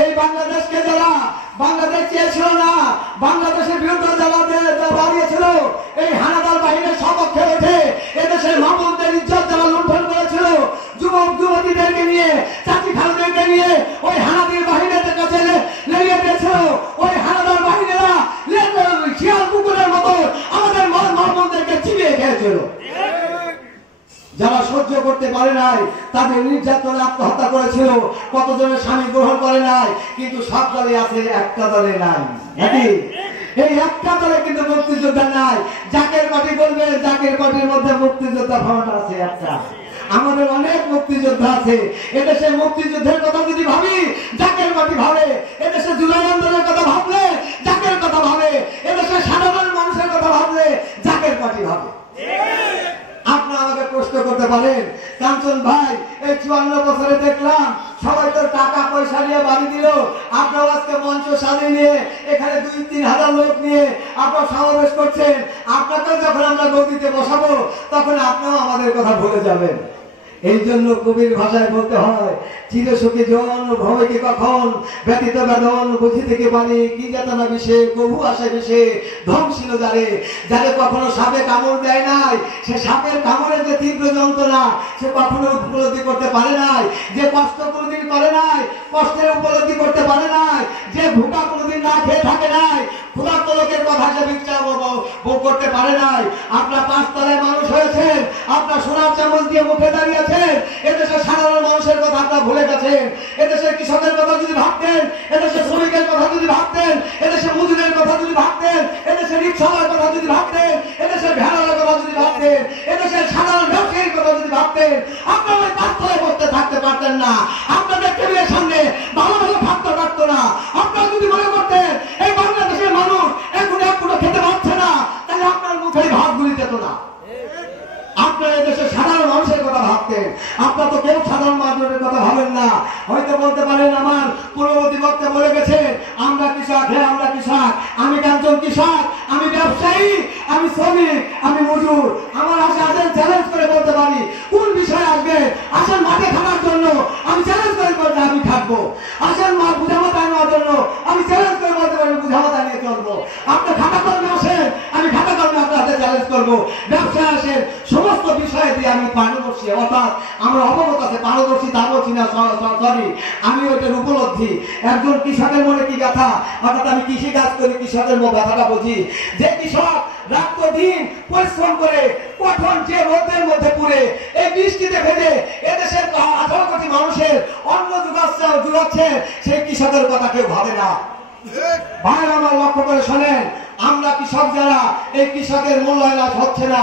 এই বাংলাদেশকে যারা বাংলাদেশ চেয়েছিল না, বাংলাদেশের বিরুদ্ধে যারা দাঁড়িয়েছিল, এই হানাদার বাহিনীর সপক্ষে উঠে এদেশের মামুনদের ইজ্জত যারা লুণ্ঠন করেছিল, যুবক যুবতীদেরকে নিয়ে, চাচি খালুদেরকে নিয়ে ওই হানাদার বাহিনীদের কাছে লেগে দিয়েছিল। ওই হানাদার বাহিনীরা শিয়াল কুকুরের মতো আমাদের মামুনদেরকে চিবিয়ে খেয়েছিল। যারা সহ্য করতে পারে নাই তাদের নির্যাতনে আত্মহত্যা করেছিল। কতজনের স্বামী গ্রহণ করে নাই, কিন্তু সব দলে আছে, একটা দলে নাই। এই একটা দলে কিন্তু মুক্তিযোদ্ধা নাই। জাকের পার্টি বলবে, জাকের পার্টির মধ্যে মুক্তিযোদ্ধা ভাবনা আছে একটা। আমাদের অনেক মুক্তিযোদ্ধা আছে। এদেশে মুক্তিযুদ্ধের কথা যদি ভাবি, জাকের পার্টি ভাবে। এদেশে জুলাই আন্দোলনের কথা ভাবলে জাকের কথা ভাবে। এদেশে সাধারণ মানুষের কথা ভাবলে জাকের পার্টি ভাবে। আপনারা আমাকে প্রশ্ন করতে পারেন, কাঞ্চন ভাই এই 54 বছরে দেখলাম সবাই তো টাকা পয়সা নিয়ে বাড়ি দিল, আপনারা আজকে মঞ্চ সাজিয়ে নিয়ে এখানে 2-3 হাজার লোক নিয়ে আপনারা সমাবেশ করছেন। আপনাকে যখন আমরা গদিতে বসাবো তখন আপনারাও আমাদের কথা ভুলে যাবেন। এই জন্য কবির ভাষায় বলতে হয়, চিরসুখী জন ভবে কি কখন, ব্যতীত বেদন বুঝিতে কি পানি, কি যাতনা বিষে কবু আসে বিষে ধ্বংসিল যারে। যারে কখনো সাপে কামড় দেয় নাই, সে সাপের কামড়ের যে তীব্র যন্ত্রণা সে কখনো উপলব্ধি করতে পারে নাই। যে কষ্ট কোনোদিন করে নাই, কষ্টের উপলব্ধি করতে পারে নাই। যে ভুকা কোনোদিন না খেয়ে থাকে নাই, ক্ষুধার্ত লোকের কথা সে ভিক্ষা ভোগ করতে পারে নাই। আপনার 5 তলায় মানুষ হয়েছেন, আপনার সোনার চামচ দিয়ে মুখে দাঁড়িয়েছেন। এদেশের সাধারণ মানুষের কথা আপনারা ভুলে গেছেন। এদেশের কৃষকের কথা যদি ভাবতেন, এদেশের শ্রমিকের কথা যদি ভাবতেন, এদেশের মজুরের কথা যদি ভাবতেন, এদেশের রিক্সাওয়ালার কথা যদি ভাবতেন, এদেশের ভ্যানওয়ালার কথা যদি ভাবতেন, এদেশের সাধারণ ব্যবসায়ীর কথা যদি ভাবতেন, আপনারা ওই 5 তলায় বসতে থাকতে পারতেন না। আপনাদের টেবিলের সামনে ভালো ভালো ভাবতে পারতো না। আপনারা যদি মনে করতেন এই বাংলাদেশের মানুষ এখন এক ফুটো খেতে পারছে না, তাহলে আপনার মুখে ভাতগুলি যেত না। আপনারা এদেশের সাধারণ মানুষের কথা ভাবতেন। আপনারা তো কেউ সাধারণ মানুষের কথা ভাবেন না। হয়তো বলতে পারেন আমার পূর্ববর্তী বক্তা বলে গেছে আমরা কৃষক, হ্যাঁ আমরা কৃষক, আমি কাঞ্চন কৃষক, আমি ব্যবসায়ী, আমি শ্রমিক, আমি মজুর। আমার আশা আসেন চ্যালেঞ্জ করে বলতে পারি কোন বিষয় আসবে। আসেন মাঠে থাকার জন্য আমি চ্যালেঞ্জ করে বলতে আমি থাকবো। আসেন বুঝামতা নেওয়ার জন্য আমি চ্যালেঞ্জ করে বলতে পারি বুঝামতা নিয়ে চলবো। আপনি খাতা কর্মে আসেন, আমি খাতা কর্মে আপনার হাতে চ্যালেঞ্জ করবো। ব্যবসায় আসেন, সমস্ত বিষয়ে দিয়ে আমি পারদর্শী, অর্থাৎ আমরা অবগত আছে। পারদর্শী তা বলছি না, সরি, আমি ওইটার উপলব্ধি। একজন কৃষকের মনে কি কথা, অর্থাৎ আমি কৃষি কাজ করি, কৃষকের ব্যথাটা বুঝি। যে কৃষক রাত দিন পরিশ্রম করে কঠোর যে রোদের মধ্যে পুড়ে এই বৃষ্টিতে ভেজে এদেশের 18 কোটি মানুষের অন্ন জুগাচ্ছে, সেই কৃষকের কথা কেউ ভাবে না। ভাই আমার লক্ষ্য করে শোনেন, আমরা কৃষক যারা, এই কৃষকের মূল্যায়ন হচ্ছে না।